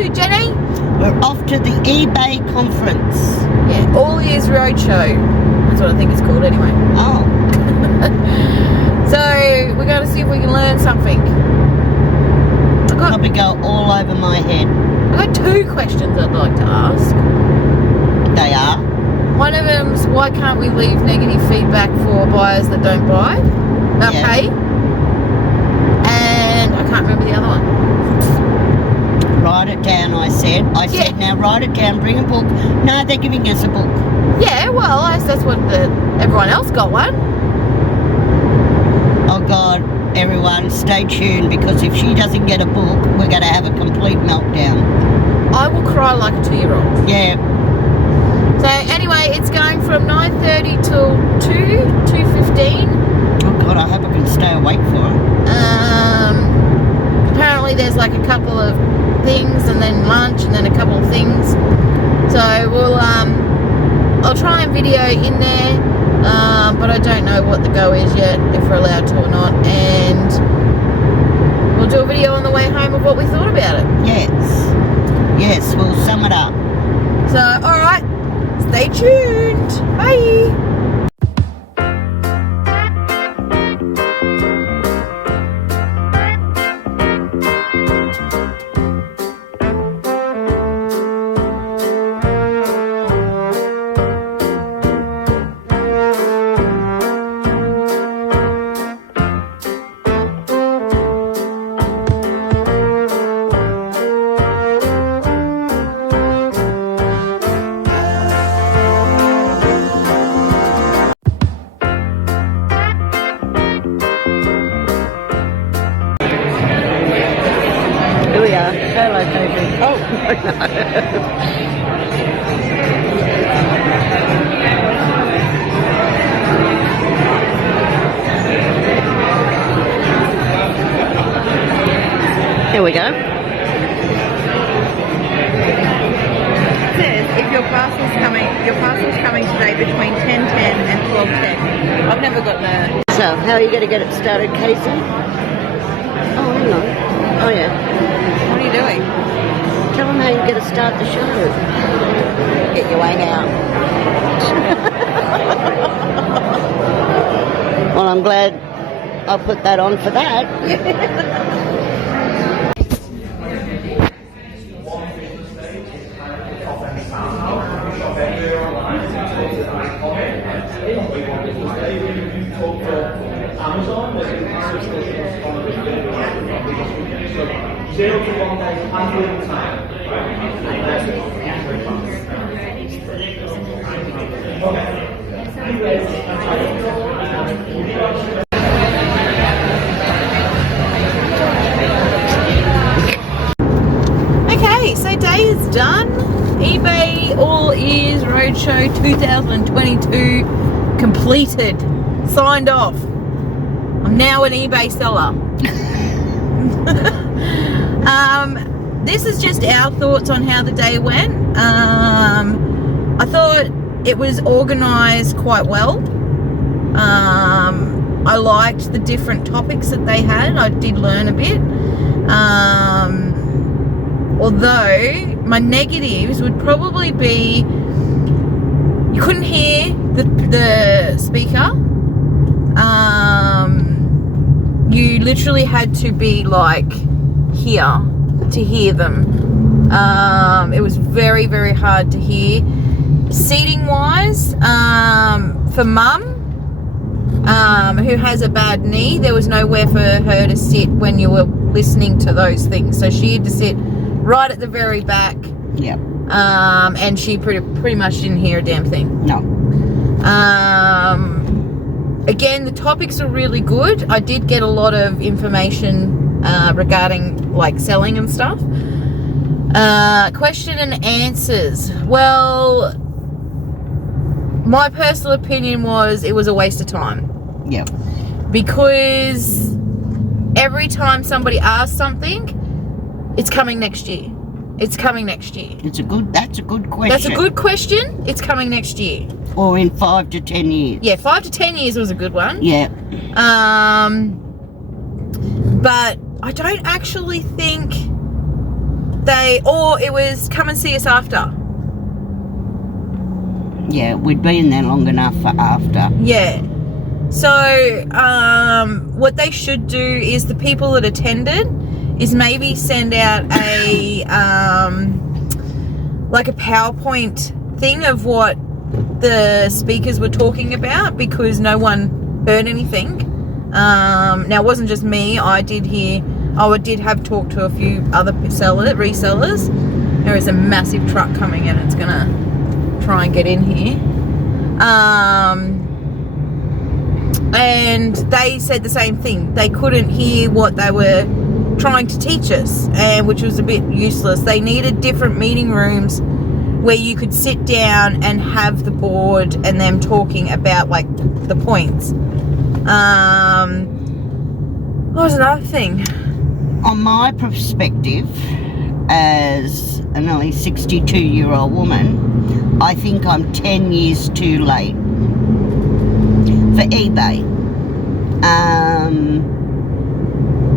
to, Jenny? We're off to the eBay conference. Yeah, All Ears Roadshow. That's what I think it's called anyway. Oh. So we're going to see if we can learn something. Probably go all over my head. I've got 2 questions I'd like to ask. They are? One of them's, why can't we leave negative feedback for buyers that don't buy? Pay? And I can't remember the other one. Write it down, I said. I said, now write it down, bring a book. No, they're giving us a book. Yeah, well, that's what everyone else got one. Oh, God, everyone, stay tuned, because if she doesn't get a book, we're going to have a complete meltdown. I will cry like a 2-year-old. Yeah. So, anyway, it's going from 9:30 till 2:15. Oh, God, I hope I can stay awake for it. Apparently there's like a couple of things and then lunch and then a couple of things. So we'll I'll try and video in there, but I don't know what the go is yet, if we're allowed to or not, and we'll do a video on the way home of what we thought about it. Yes, we'll sum it up. So, alright, stay tuned. Bye. Here we are. Hello, Kassie. Oh, Here we go. It says if your parcel's coming today between 10:10 and 12:10. I've never gotten a. So, how are you going to get it started, Kassie? Oh, hang on. Oh, yeah. What are you doing? Tell them how you get to start the show. Get your way out. Well, I'm glad I'll put that on for that. Okay, so day is done. eBay All Ears Roadshow 2022 completed. Signed off. I'm now an eBay seller. This is just our thoughts on how the day went. I thought it was organised quite well. I liked the different topics that they had. I did learn a bit. Although my negatives would probably be you couldn't hear the speaker. You literally had to be like here to hear them. It was very, very hard to hear. Seating wise, for Mum, who has a bad knee, there was nowhere for her to sit when you were listening to those things. So she had to sit right at the very back. Yep. And she pretty much didn't hear a damn thing. No. Again, the topics are really good. I did get a lot of information regarding like selling and stuff. Question and answers. Well, my personal opinion was it was a waste of time. Yep. Because every time somebody asks something, it's coming next year. It's coming next year. That's a good question. That's a good question. It's coming next year. Or in 5 to 10 years. Yeah, 5 to 10 years was a good one. Yeah. But I don't actually think or it was come and see us after. Yeah, we'd been there long enough for after. Yeah. So, what they should do is the people that attended is maybe send out a, like a PowerPoint thing of what the speakers were talking about, because no one heard anything. Now, it wasn't just me. I did have talked to a few other resellers. There is a massive truck coming in. It's going to try and get in here. And they said the same thing. They couldn't hear what they were trying to teach us, which was a bit useless. They needed different meeting rooms where you could sit down and have the board and them talking about like the points. What was another thing? On my perspective, as a nearly 62-year-old woman, I think I'm 10 years too late for eBay.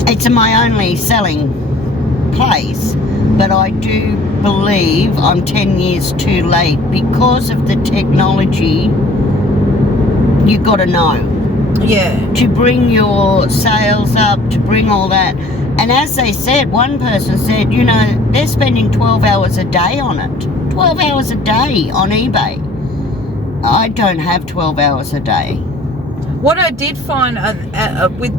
It's my only selling place, but I do believe I'm 10 years too late because of the technology. You've got to know. Yeah. To bring your sales up, to bring all that. And as they said, one person said, you know, they're spending 12 hours a day on it. 12 hours a day on eBay. I don't have 12 hours a day. What I did find with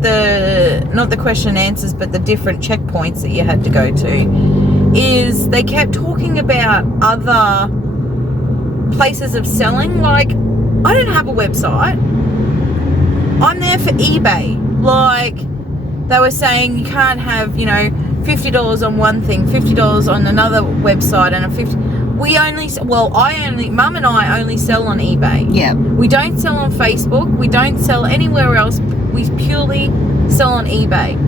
not the question and answers, but the different checkpoints that you had to go to, is they kept talking about other places of selling. Like, I don't have a website. I'm there for eBay. Like, they were saying you can't have, you know, $50 on one thing, $50 on another website, and Mum and I only sell on eBay. Yeah. We don't sell on Facebook. We don't sell anywhere else. We purely sell on eBay.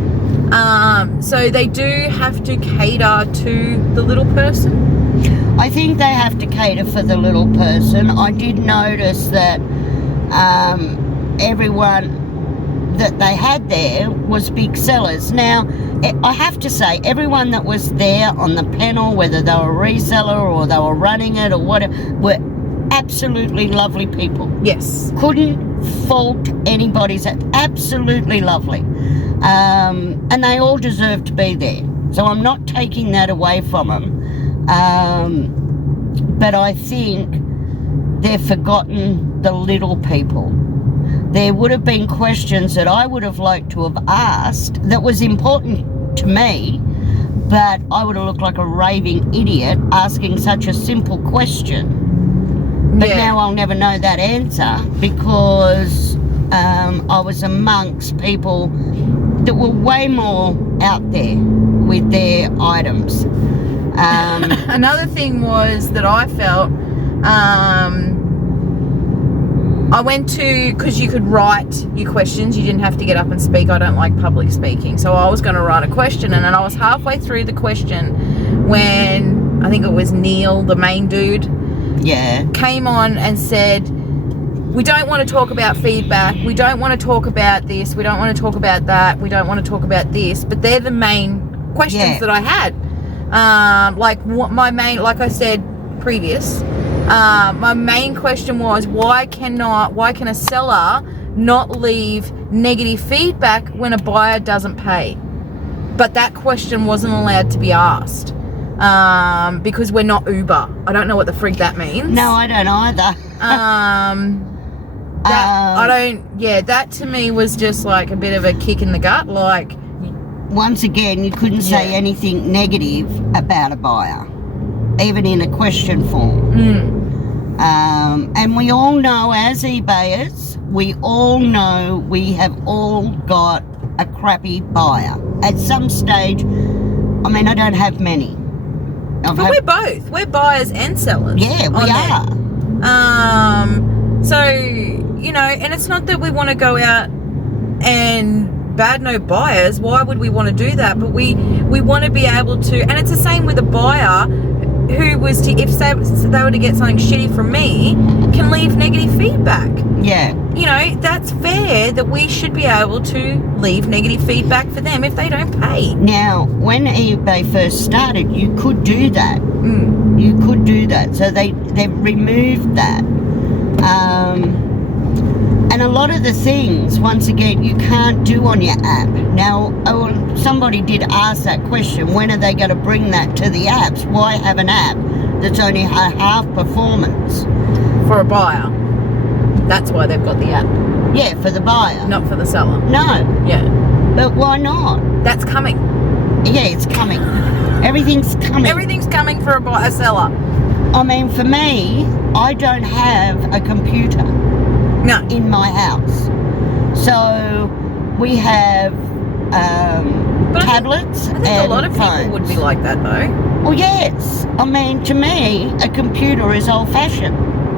So they do have to cater to the little person. I think they have to cater for the little person. I did notice that everyone that they had there was big sellers. Now, I have to say, everyone that was there on the panel, whether they were a reseller or they were running it or whatever, were absolutely lovely people. Yes. Couldn't fault anybody's. Absolutely lovely. And they all deserve to be there. So I'm not taking that away from them. But I think they've forgotten the little people. There would have been questions that I would have liked to have asked that was important to me, but I would have looked like a raving idiot asking such a simple question. But now I'll never know that answer because I was amongst people that were way more out there with their items. Another thing was that I felt, I went to, because you could write your questions, you didn't have to get up and speak. I don't like public speaking, so I was going to write a question, and then I was halfway through the question when I think it was Neil, the main dude, came on and said, we don't want to talk about feedback, we don't want to talk about this, we don't want to talk about that, we don't want to talk about this, but they're the main questions that I had. Like I said previous, my main question was, why can a seller not leave negative feedback when a buyer doesn't pay? But that question wasn't allowed to be asked because we're not Uber. I don't know what the frig that means. No, I don't either. That to me was just like a bit of a kick in the gut. Like, once again, you couldn't say anything negative about a buyer, even in a question form. And we all know, as eBayers, we all know we have all got a crappy buyer at some stage. I mean, I don't have many. But we're both. We're buyers and sellers. Yeah, we are. So, you know, and it's not that we want to go out and bad no buyers. Why would we want to do that? But we want to be able to, and it's the same with a buyer. who was to, if they were to get something shitty from me, can leave negative feedback. Yeah. You know, that's fair that we should be able to leave negative feedback for them if they don't pay. Now, when eBay first started, you could do that. You could do that. So they've removed that. And a lot of the things, once again, you can't do on your app. Now, somebody did ask that question, when are they going to bring that to the apps? Why have an app that's only half performance? For a buyer. That's why they've got the app. Yeah, for the buyer. Not for the seller. No. Yeah. But why not? That's coming. Yeah, it's coming. Everything's coming. Everything's coming for a seller. I mean, for me, I don't have a computer. No. In my house. So we have tablets and I think a lot of people phones. would be like that though. Well, yes. I mean, to me, a computer is old-fashioned.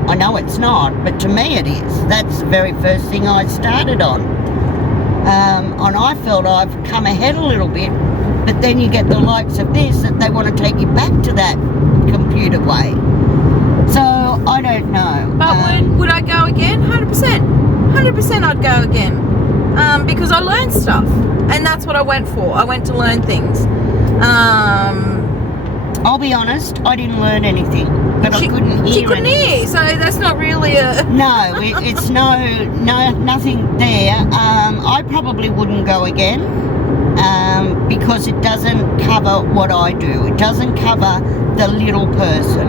I know it's not, but to me it is. That's the very first thing I started on. And I felt I've come ahead a little bit, but then you get the likes of this that they want to take you back to that computer way. So, I don't know. But would I go again? 100%. 100% I'd go again. Because I learned stuff. And that's what I went for. I went to learn things. I'll be honest, I didn't learn anything. But I couldn't hear. She couldn't hear, so that's not really a... No, it's nothing there. I probably wouldn't go again. Because it doesn't cover what I do. It doesn't cover the little person.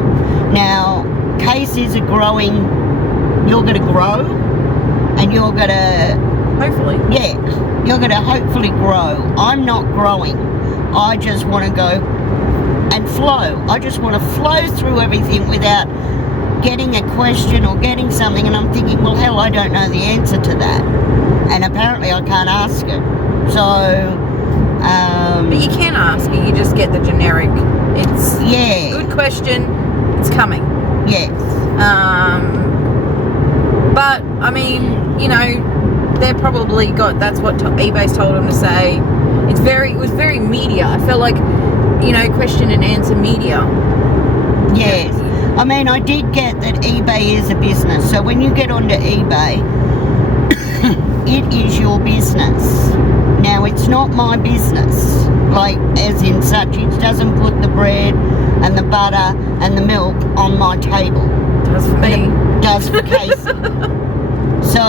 Now, cases are growing. You're going to grow, and you're going to... Hopefully. Yeah, you're going to hopefully grow. I'm not growing. I just want to go and flow. I just want to flow through everything without getting a question or getting something, and I'm thinking, well, hell, I don't know the answer to that. And apparently I can't ask it. So... but you can ask it, you just get the generic. It's good question, it's coming. Yes. But I mean, you know, they're probably that's what eBay's told them to say. It was very media. I felt like, you know, question and answer media. Yes. I mean, I did get that eBay is a business. So when you get onto eBay, it is your business. Now, it's not my business, like, as in such, it doesn't put the bread and the butter and the milk on my table. Does for me. It does for Kassie. So,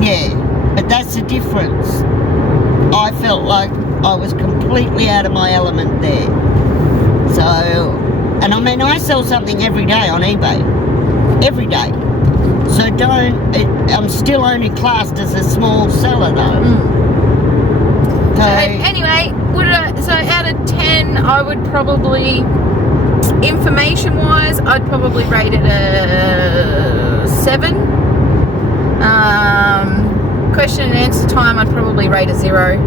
yeah, but that's the difference. I felt like I was completely out of my element there. So, and I mean, I sell something every day on eBay. Every day. So I'm still only classed as a small seller though. So anyway, so out of 10, I would probably, information-wise, I'd probably rate it a 7. Question and answer time, I'd probably rate a 0.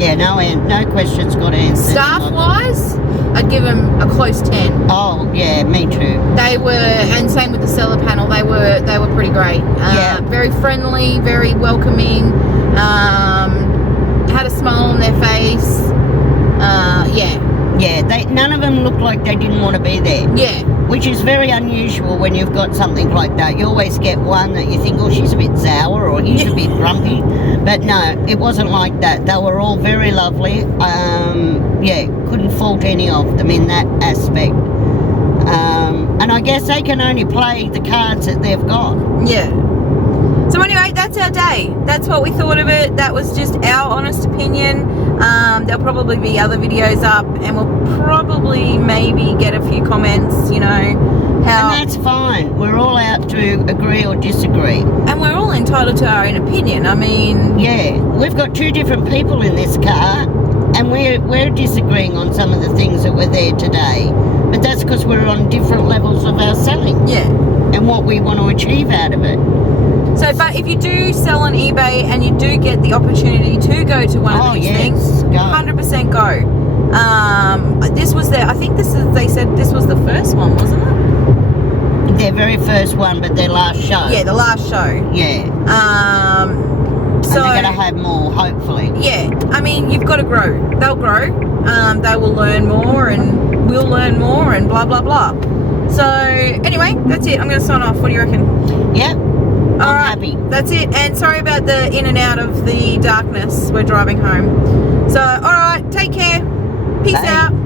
yeah, no questions got answered. Staff-wise, I'd give them a close 10. Oh, yeah, me too. They were, and same with the seller panel, they were pretty great. Yeah. Very friendly, very welcoming, had a smile on their face. Yeah. Yeah, none of them looked like they didn't want to be there. Yeah. Which is very unusual when you've got something like that. You always get one that you think, oh, she's a bit sour or he's a bit grumpy. But no, it wasn't like that. They were all very lovely. Yeah, couldn't fault any of them in that aspect. And I guess they can only play the cards that they've got. Yeah. So anyway, that's our day. That's what we thought of it. That was just our honest opinion. There'll probably be other videos up, and we'll probably maybe get a few comments, you know. And that's fine. We're all out to agree or disagree. And we're all entitled to our own opinion. I mean... Yeah, we've got 2 different people in this car, and we're disagreeing on some of the things that were there today. But that's because we're on different levels of our selling. Yeah. And what we want to achieve out of it. So, but if you do sell on eBay and you do get the opportunity to go to one of these things, 100% go. This was I think they said this was the first one, wasn't it? Their very first one, but their last show. Yeah, the last show. Yeah. So they're going to have more, hopefully. yeah, I mean, you've got to grow. They'll grow. They will learn more, and we'll learn more, and blah blah blah. So anyway, that's it. I'm going to sign off. What do you reckon? Yep. All right, happy. that's it. And sorry about the in and out of the darkness. We're driving home. So all right, take care. Peace Bye. out.